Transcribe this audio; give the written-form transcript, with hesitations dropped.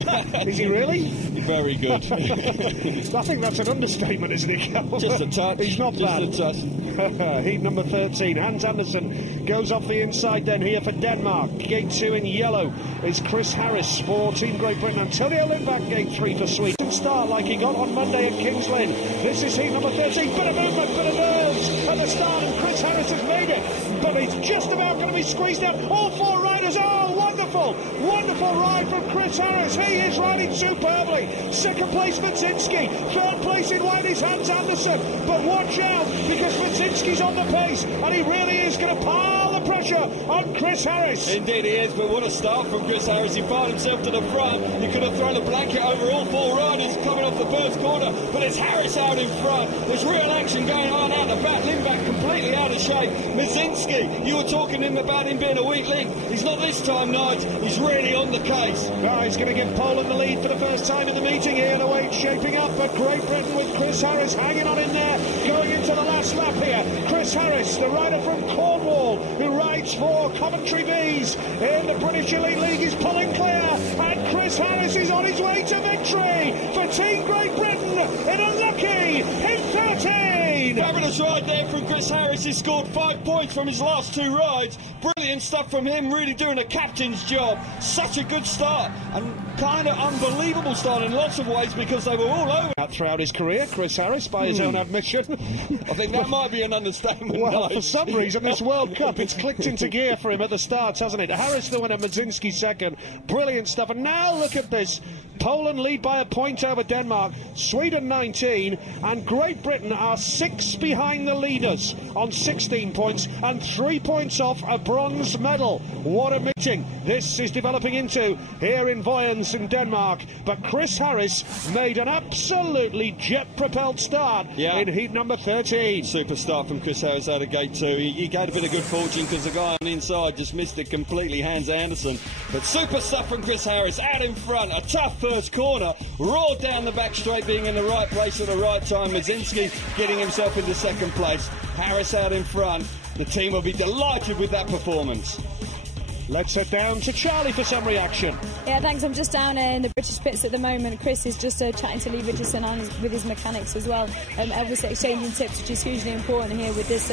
Is he really? Very good. I think that's an understatement, isn't it, Cal? Just a touch. He's not bad. Just a touch. Heat number 13. Hans Andersen goes off the inside then here for Denmark. Gate 2 in yellow is Chris Harris for Team Great Britain. Antonio Lindback, gate 3 for Sweden. Start like he got on Monday at Kings Lynn. This is heat number 13. Bit of movement, bit of nerves at the start, and Chris Harris has made it. But he's just about going to be squeezed out. All four riders. Oh, wonderful. Wonderful ride from Chris Harris. He is riding superbly. Second place, Wojens2010. Third place in white is Hans Andersen. But watch out, because Wojens2010's on the pace, and he really is going to pile the pressure on Chris Harris. Indeed he is, but what a start from Chris Harris. He found himself to the front. You could have thrown a blanket over all four riders coming off the first corner, but it's Harris out in front. There's real action going on out the back. Lindback completely out of shape. Wojens2010, you were talking about him being a weak link. He's not this time, Nigel. He's really on the case. Oh, he's going to give Poland the lead for the first time in the meeting here. The way it's shaping up, but Great Britain with Chris Harris hanging on in there, going into the last lap here. Chris Harris, the rider from Cornwall, who rides for Coventry Bees in the British Elite League, is pulling clear, and Chris Harris is on his way to victory for Team Great Britain in a lucky hit 13. Fabulous ride there from Chris Harris. He scored 5 points from his last 2 rides. Brilliant stuff from him, really doing a captain's job. Such a good start, and kind of unbelievable start in lots of ways, because they were all over throughout his career, Chris Harris, by his own admission. I think that might be an understatement. Well, for some reason, this World Cup, it's clicked into gear for him at the start, hasn't it? Harris the winner, Wojens2010 second. Brilliant stuff. And now look at this. Poland lead by a point over Denmark, Sweden 19, and Great Britain are 6 behind the leaders on 16 points and 3 points off a bronze medal. What a meeting this is developing into here in Vojens in Denmark. But Chris Harris made an absolutely jet-propelled start in heat number 13. Super start from Chris Harris out of gate 2. He had a bit of good fortune, because the guy on the inside just missed it completely, Hans Andersen. But super stuff from Chris Harris out in front. A tough first corner, roared down the back straight, being in the right place at the right time. Wojens2010 getting himself into second place. Harris out in front. The team will be delighted with that performance. Let's head down to Charlie for some reaction. Yeah, thanks. I'm just down in the British pits at the moment. Chris is just chatting to Lee Richardson with his mechanics as well. Obviously exchanging tips, which is hugely important here with this